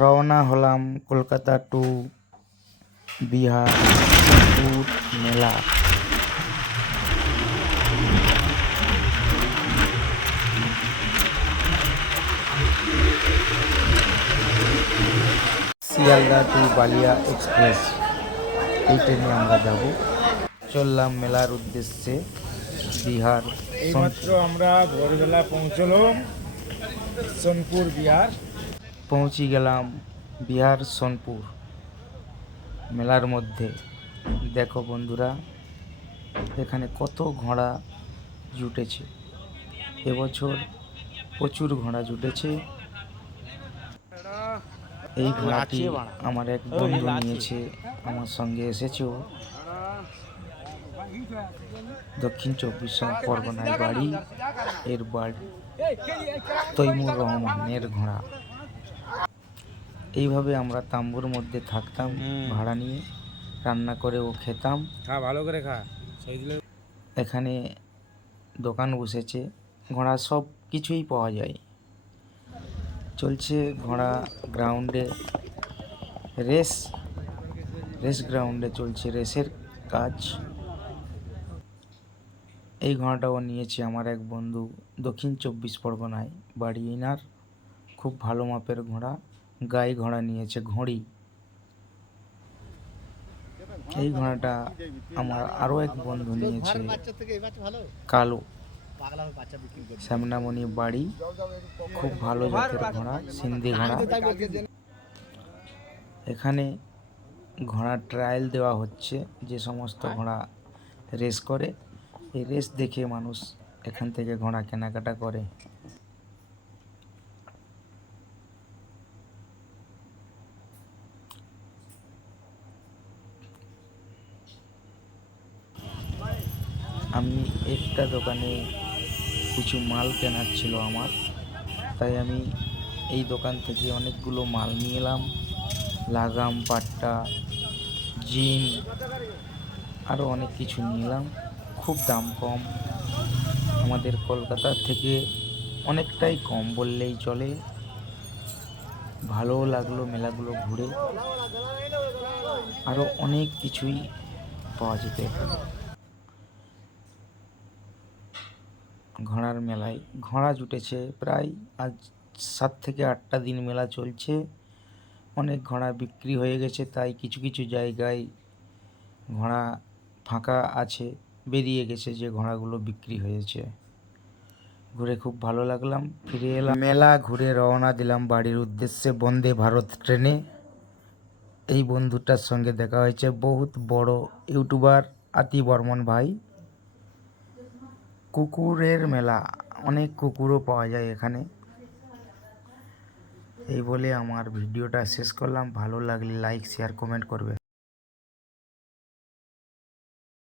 রওনা হলাম কলকাতা টু বিহার সোনপুর মেলা। শিয়ালদা টু বালিয়া এক্সপ্রেস, এই ট্রেনে আমরা যাব। চললাম মেলার উদ্দেশ্যে বিহার। এইমাত্র আমরা ভোরবেলা পৌঁছলাম সোনপুর বিহার। পৌঁছে গেলাম বিহার সোনপুর মেলার মধ্যে। দেখো বন্ধুরা, এখানে কত ঘোড়া জুটেছে। এবছর প্রচুর ঘোড়া জুটেছে। এই ঘোড়াটি আমার এক বন্ধু নিয়েছে, আমার সঙ্গে এসেছেও। দক্ষিণ চব্বিশ পরগনায় বাড়ি, এর বাড়ি তৈমুর রহমানের ঘোড়া। এইভাবে আমরা তাম্বুর মধ্যে থাকতাম ভাড়া নিয়ে, রান্না করেও খেতাম। ভালো করে খা। এখানে দোকান বসেছে, ঘোড়া সব কিছুই পাওয়া যায়। চলছে ঘোড়া গ্রাউন্ডে রেস গ্রাউন্ডে চলছে রেসের কাজ। এই ঘোড়াটাও নিয়েছে আমার এক বন্ধু, দক্ষিণ চব্বিশ পরগনায় বাড়ি এনার। খুব ভালো মাপের ঘোড়া, গাই ঘোড়া নিয়েছে, ঘড়ি। এই ঘোড়াটা আমার আরও এক বন্ধু নিয়েছে, কালো, শ্যামনামণি বাড়ি। খুব ভালো জাতের ঘোড়া, সিন্ধি ঘোড়া। এখানে ঘোড়া ট্রায়াল দেওয়া হচ্ছে। যে সমস্ত ঘোড়া রেস করে, এই রেস দেখে মানুষ এখান থেকে ঘোড়া কেনাকাটা করে। আমি একটা দোকানে কিছু মাল কেনার ছিল আমার, তাই আমি এই দোকান থেকে অনেকগুলো মাল নিয়ে এলাম। লাগাম, পাট্টা, জিন, আরও অনেক কিছু নিয়ে এলাম। খুব দাম কম, আমাদের কলকাতার থেকে অনেকটাই কম বললেই চলে। ভালোও লাগলো মেলাগুলো ঘুরে। আরও অনেক কিছুই পাওয়া যেত এখানে। ঘোড়ার মেলায় ঘোড়া জুটেছে প্রায় আজ 7 থেকে 8টা দিন মেলা চলছে। অনেক ঘোড়া বিক্রি হয়ে গেছে, তাই কিছু কিছু জায়গায় ঘোড়া ফাঁকা আছে, বেরিয়ে গেছে যে ঘোড়াগুলো বিক্রি হয়েছে। ঘুরে খুব ভালো লাগলাম, ফিরে এলাম। মেলা ঘুরে রওনা দিলাম বাড়ির উদ্দেশ্যে বন্দে ভারত ট্রেনে। এই বন্ধুটার সঙ্গে দেখা হয়েছে, বহুত বড় ইউটিউবার আতি বর্মন ভাই। কুকুরের মেলা, অনেক কুকুরও পাওয়া যায় এখানে। এই বলে আমার ভিডিওটা শেষ করলাম। ভালো লাগলে লাইক, শেয়ার, কমেন্ট করবে।